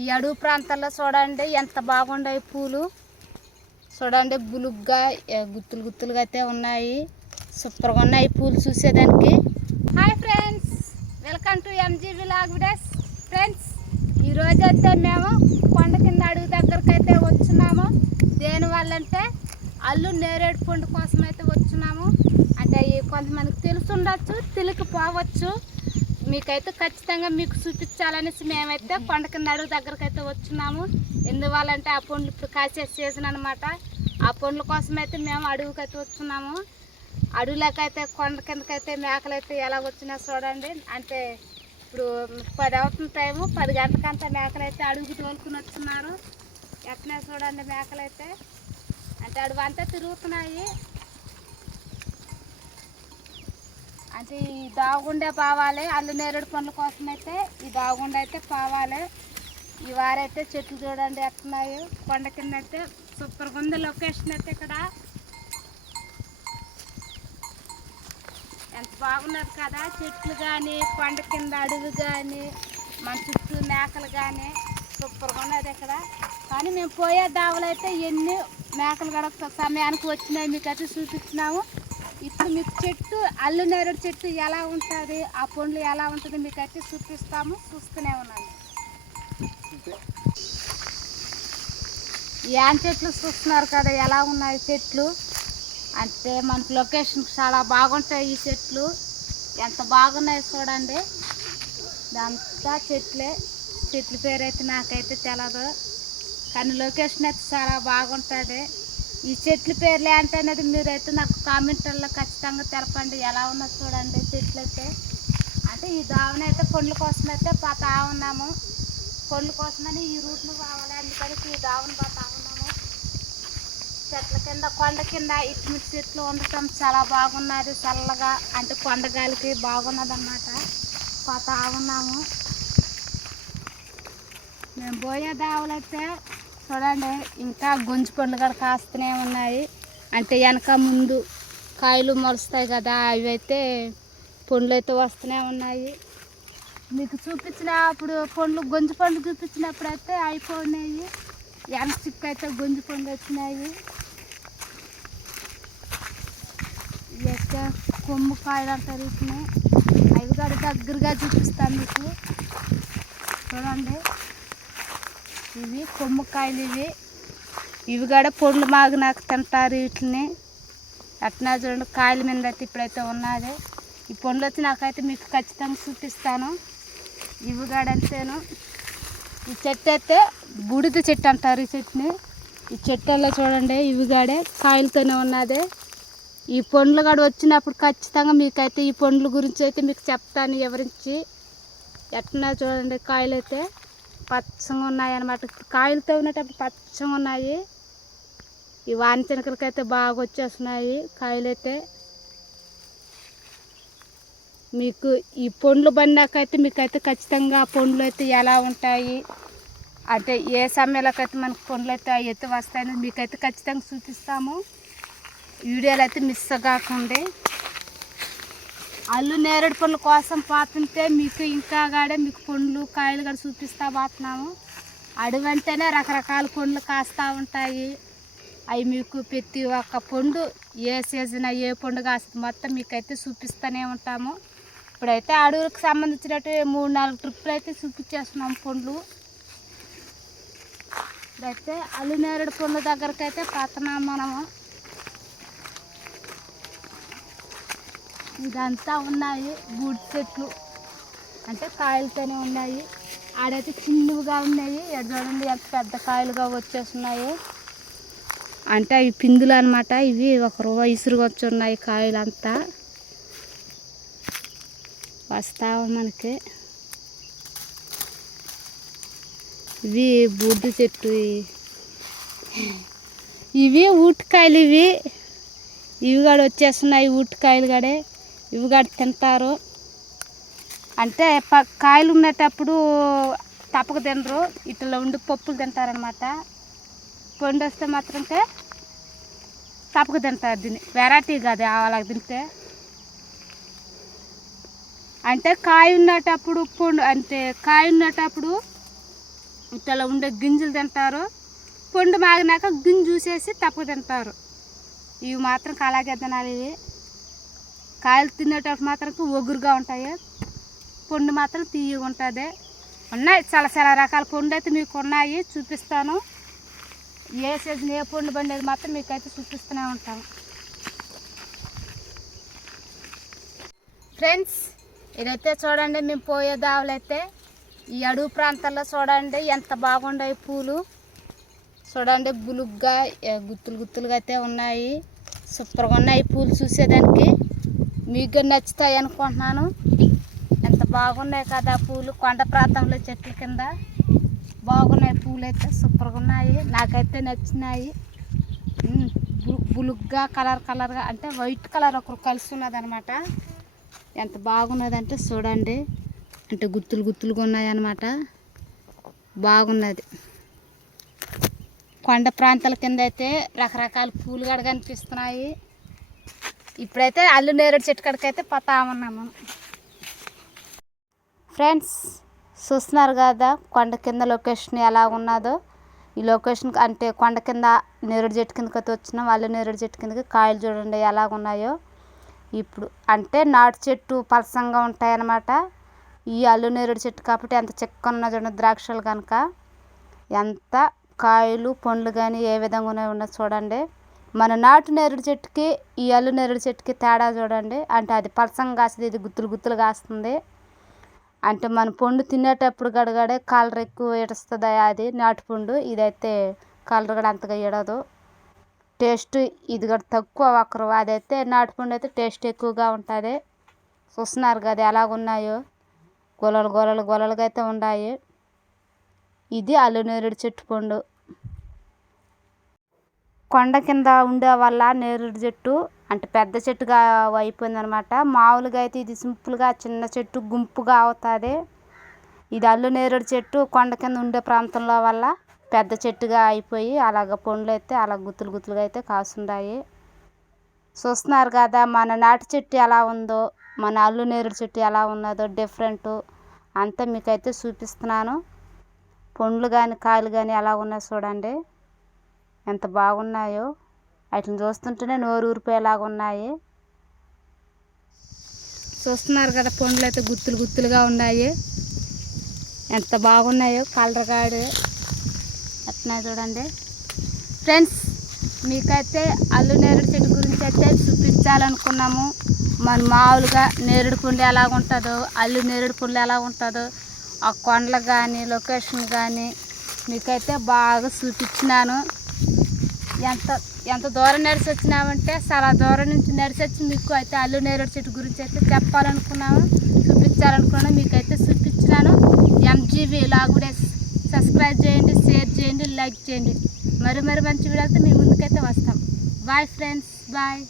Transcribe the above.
ఈ అడవి ప్రాంతాల్లో చూడండి ఎంత బాగున్నాయి పూలు. చూడండి బులుగ్గా గుత్తులు గుత్తులుగా అయితే ఉన్నాయి. సూపర్గా ఉన్నాయి పూలు చూసేదానికి. Hi friends welcome to MGB vlog friends ఈరోజు అయితే మేము కొండ కింద అడుగు దగ్గరకు అయితే వచ్చినాము. దేనివల్లంటే అంటే అల్లు నేరేడు పండు కోసం అయితే వచ్చినాము. అంటే ఈ కొంతమందికి తెలుసుండొచ్చు తెలియకపోవచ్చు. మీకైతే ఖచ్చితంగా మీకు చూపించాలనేసి మేమైతే కొండ కింద అడుగు దగ్గరకు అయితే వచ్చున్నాము ఎందువల్లంటే ఆ పండ్లు ఇప్పుడు కాసే సీజన్ అనమాట ఆ పండ్ల కోసం అయితే మేము అడవుకైతే వచ్చున్నాము అడవులకైతే కొండ కిందకైతే మేకలైతే ఎలా వచ్చినా చూడండి. అంటే ఇప్పుడు పది అవుతున్న టైము పది గంటలకంతా మేకలైతే అడుగు తోలుకుని వచ్చున్నారు ఎట్లా చూడండి మేకలైతే. అంటే అడవి అంతా తిరుగుతున్నాయి. అంటే ఈ దాగుండే పావాలి అల్లు నేరేడు పండ్ల కోసం అయితే ఈ దాగుండ అయితే పావాలి. ఈ వారైతే చెట్లు చూడండి ఎత్తున్నాయి కొండ కింద అయితే సూపర్గా ఉంది. లొకేషన్ అయితే ఇక్కడ. ఎంత బాగున్నది కదా. చెట్లు కానీ కొండ కింద అడవి కానీ మన చుట్టూ మేకలు కానీ సూపర్గా ఉన్నది ఇక్కడ. కానీ మేము పోయే దావలు అయితే ఎన్ని మేకలు కూడా సమయానికి వచ్చినాయి మీకు అయితే చూపిస్తున్నాము. ఇప్పుడు మీకు చెట్టు అల్లు నేరేడు చెట్టు ఎలా ఉంటుంది? ఆ పండ్లు ఎలా ఉంటుంది మీకు అయితే చూపిస్తాము. చూస్తూనే ఉన్నాను యాన్ చెట్లు చూస్తున్నారు కదా ఎలా ఉన్నాయి చెట్లు? అంటే మనకు లొకేషన్ చాలా బాగుంటాయి ఈ చెట్లు. ఎంత బాగున్నాయి చూడండి. ఇదంతా చెట్లే. చెట్ల పేరు అయితే నాకైతే తెలదు. కానీ లొకేషన్ అయితే చాలా బాగుంటుంది. ఈ చెట్ల పేర్లు ఏంటి అనేది మీరైతే నాకు కామెంట్లలో ఖచ్చితంగా తెలపండి. ఎలా ఉన్నది చూడండి చెట్లు అయితే అంటే ఈ దావన అయితే పండ్ల కోసం అయితే పోతా ఉన్నాము. పండ్ల కోసమని ఈ రూట్ను కావాలి అందుకని ఈ దావన పోతా ఉన్నాము. చెట్ల కింద కొండ కింద ఇటుమిటి చెట్లు ఉండటం చాలా బాగున్నది. చల్లగా అంటే కొండగాలికి బాగున్నది అన్నమాట పోతా ఉన్నాము. మేము పోయే దావులైతే చూడండి ఇంకా గుంజు పండ్లు కూడా కాస్తూనే ఉన్నాయి. అంటే వెనక ముందు కాయలు మొలుస్తాయి కదా అవి అయితే పండ్లు అయితే వస్తూనే ఉన్నాయి. మీకు చూపించినప్పుడు పండ్లు గొంజు పండ్లు చూపించినప్పుడు అయితే అయిపోయినాయి వెనక చిక్కు అయితే గొంజు పండ్లు వచ్చినాయి. అయితే కొమ్ము కాయలు అంటారు వీటిని అవి కూడా దగ్గరగా చూపిస్తాను మీకు. చూడండి. ఇవి కొమ్మకాయలు ఇవి. ఇవి కూడా పండ్లు మాకు నాకు తింటారు వీటిని. అట్నా చూడండి కాయల మీద అయితే ఇప్పుడైతే ఉన్నది. ఈ పండ్లు వచ్చి నాకైతే మీకు ఖచ్చితంగా చూపిస్తాను. ఇవి కూడా అంతేను. ఈ చెట్టు అయితే బూడిద చెట్టు అంటారు ఈ చెట్టుని. ఈ చెట్టుల్లో చూడండి ఇవి గాడే కాయలతోనే ఉన్నది. ఈ పండ్లు కూడా వచ్చినప్పుడు ఖచ్చితంగా మీకైతే ఈ పండ్ల గురించి అయితే మీకు చెప్తాను వివరించి ఎట్లా చూడండి కాయలు అయితే పచ్చగా ఉన్నాయి అనమాట కాయలతో ఉన్నటప్పుడు పచ్చగా ఉన్నాయి ఈ వాని బాగా వచ్చేస్తున్నాయి కాయలైతే. మీకు ఈ పండ్లు బండాకైతే మీకైతే ఖచ్చితంగా పండ్లు అయితే ఎలా ఉంటాయి? అంటే ఏ సమయాలకైతే మనకు పండ్లు అయితే అవి అయితే వస్తాయని మీకైతే ఖచ్చితంగా చూపిస్తాము. వీడియోలు అయితే మిస్ కాకుండా. అల్లు నేరేడు పండ్ల కోసం పోతుంటే మీకు ఇంకా కాడే మీకు పండ్లు కాయలు కూడా చూపిస్తా పోతున్నాము. అడవి అంటేనే రకరకాల పండ్లు కాస్తూ ఉంటాయి. అవి మీకు ప్రతి ఒక్క పండు ఏ సీజన్ ఏ పండు కాస్తుంది మొత్తం మీకైతే చూపిస్తూనే ఉంటాము. ఇప్పుడైతే అడవులకు సంబంధించినట్టు మూడు నాలుగు ట్రిప్పులు అయితే చూపించేస్తున్నాం పండ్లు. ఇప్పుడైతే అల్లు నేరేడు పండ్ల దగ్గరకైతే అయితే పోతున్నాం మనము. ఇదంతా ఉన్నాయి బూడి చెట్లు అంటే కాయలతోనే ఉన్నాయి. ఆడైతే చిన్నవిగా ఉన్నాయి. ఎడ చూడండి ఎంత పెద్ద కాయలుగా వచ్చేస్తున్నాయి. అంటే అవి పిందులు అనమాట ఇవి ఒక వయసురుగా వచ్చి ఉన్నాయి కాయలు అంతా వస్తావు మనకి? ఇవి బూడిద చెట్టు ఇవి ఊటికాయలు ఇవి. ఇవి కూడా వచ్చేస్తున్నాయి ఊటికాయలు కూడా. ఇవి కూడా తింటారు. అంటే ప కాయలు ఉండేటప్పుడు తప్పక తినరు. ఇట్లా ఉండి పప్పులు తింటారనమాట పండు వస్తే మాత్రం తప్పక తింటారు దీన్ని. వెరైటీ కాదు అలాగ తింటే. అంటే కాయ ఉన్నటప్పుడు పండు అంటే కాయ ఉన్నటప్పుడు ఇట్లా ఉండే గింజలు తింటారు. పండు మాగినాక గింజ చూసేసి తప్పక తింటారు. ఇవి మాత్రం అలాగే తినాలి. ఇవి కాయలు తినేటప్పుడు మాత్రం ఒగురుగా ఉంటాయి. పండు మాత్రం తీయగా ఉంటుంది. ఉన్నాయి చాలా చాలా రకాల పండు అయితే మీకు ఉన్నాయి చూపిస్తాను. ఏ సీజన్ ఏ పండు పండేది మాత్రం మీకైతే చూపిస్తూనే ఉంటాను ఫ్రెండ్స్ ఇదైతే చూడండి మేము పోయే దావులైతే ఈ అడవి ప్రాంతాల్లో చూడండి ఎంత బాగున్నాయి పూలు. చూడండి బులుగ్గా గుత్తులు గుత్తులుగా అయితే ఉన్నాయి. సూపర్గా ఉన్నాయి పూలు చూసేదానికి. మీకు నచ్చుతాయి అనుకుంటున్నాను. ఎంత బాగున్నాయి కదా పూలు. కొండ ప్రాంతంలో చెట్ల కింద బాగున్నాయి పూలు అయితే సూపర్గా ఉన్నాయి. నాకైతే నచ్చినాయి. బులుగ్గా కలర్ కలర్గా అంటే వైట్ కలర్ ఒకరు కలిసి ఉన్నదనమాట. ఎంత బాగున్నదంటే చూడండి. అంటే గుత్తులు గుత్తులుగా ఉన్నాయన్నమాట. బాగున్నది. కొండ ప్రాంతాల కింద అయితే రకరకాల పూలు కూడా కనిపిస్తున్నాయి. ఇప్పుడైతే అల్లు నేరేడు చెట్టు కడకైతే పోతా ఉన్నాము ఫ్రెండ్స్ చూస్తున్నారు కదా కొండ కింద లొకేషన్ ఎలా ఉన్నదో. ఈ లొకేషన్ అంటే కొండ కింద నేరేడు చెట్టు కిందకి అయితే వచ్చినాం అల్లు నేరేడు చెట్టు కిందకి కాయలు చూడండి ఎలా ఉన్నాయో. ఇప్పుడు అంటే నాటు చెట్టు పలసంగా ఉంటాయన్నమాట. ఈ అల్లు నేరేడు చెట్టు కాబట్టి ఎంత చిక్కనున్న ఉన్న చూడండి ద్రాక్షలు కనుక. ఎంత కాయలు పండ్లు కానీ ఏ విధంగా ఉన్నాయో ఉన్నది చూడండి. మన నాటు నేరేడు చెట్టుకి ఈ అల్లు నేరేడు చెట్టుకి తేడా చూడండి. అంటే అది పలసంగా కాస్తుంది ఇది గుత్తులు గుత్తులు కాస్తుంది. అంటే మన పండు తినేటప్పుడు గడగడే కలర్ ఎక్కువ ఇడుస్తుంది అది నాటు పండు. ఇదైతే కలర్ కూడా అంతగా ఇడదు టేస్ట్ ఇది కూడా తక్కువ ఒకరు అదైతే నాటు పండు అయితే టేస్ట్ ఎక్కువగా ఉంటుంది. చూస్తున్నారు కదా ఎలాగున్నాయో గొలలు గొలలు గొలలుగా అయితే ఉన్నాయి ఇది అల్లునేరుడు చెట్టు పండు. కొండ కింద ఉండే వల్ల నేరుడు చెట్టు అంటే పెద్ద చెట్టుగా అయిపోయింది అనమాట మామూలుగా అయితే ఇది సింపుల్గా చిన్న చెట్టు గుంపుగా అవుతుంది. ఇది అల్లు నేరుడు చెట్టు కొండ కింద ఉండే ప్రాంతంలో వల్ల పెద్ద చెట్టుగా అయిపోయి అలాగ పండ్లు అయితే అలా గుత్తులు గుత్తులుగా అయితే కాసుండాయి. చూస్తున్నారు కదా మన నాటు చెట్టు ఎలా ఉందో మన అల్లు నేరుడు చెట్టు ఎలా ఉన్నదో డిఫరెంట్ అంతా మీకైతే చూపిస్తున్నాను. పండ్లు కానీ కాయలు కానీ ఎలా ఉన్నాయో చూడండి. ఎంత బాగున్నాయో వాటిని చూస్తుంటేనే నోరు ఊరిపోయేలాగా ఉన్నాయి. చూస్తున్నారు కదా పండ్లు అయితే గుత్తులు గుత్తులుగా ఉన్నాయి. ఎంత బాగున్నాయో కలర్ కాడు అట్లా చూడండి. ఫ్రెండ్స్ మీకైతే అల్లు నేరేడు చెట్టు గురించి అయితే చూపించాలనుకున్నాము. మన మామూలుగా నేరేడు పండు ఎలా ఉంటుందో అల్లు నేరేడు పండ్లు ఎలా ఉంటుందో ఆ కొండలు కానీ లొకేషన్ కానీ మీకైతే బాగా చూపించినాను. ఎంత ఎంత దూరం నడిచి వచ్చినామంటే చాలా దూరం నుంచి నడిచి వచ్చి మీకు అయితే అల్లు నేరేడు చెట్టు గురించి అయితే చెప్పాలనుకున్నాము చూపించాలనుకున్నాను. మీకైతే చూపించినాను. ఎంజీవి లాగుడే సబ్స్క్రైబ్ చేయండి షేర్ చేయండి లైక్ చేయండి. మరి మరి మంచి వీడియోతో మీ ముందుకైతే వస్తాం. Bye friends bye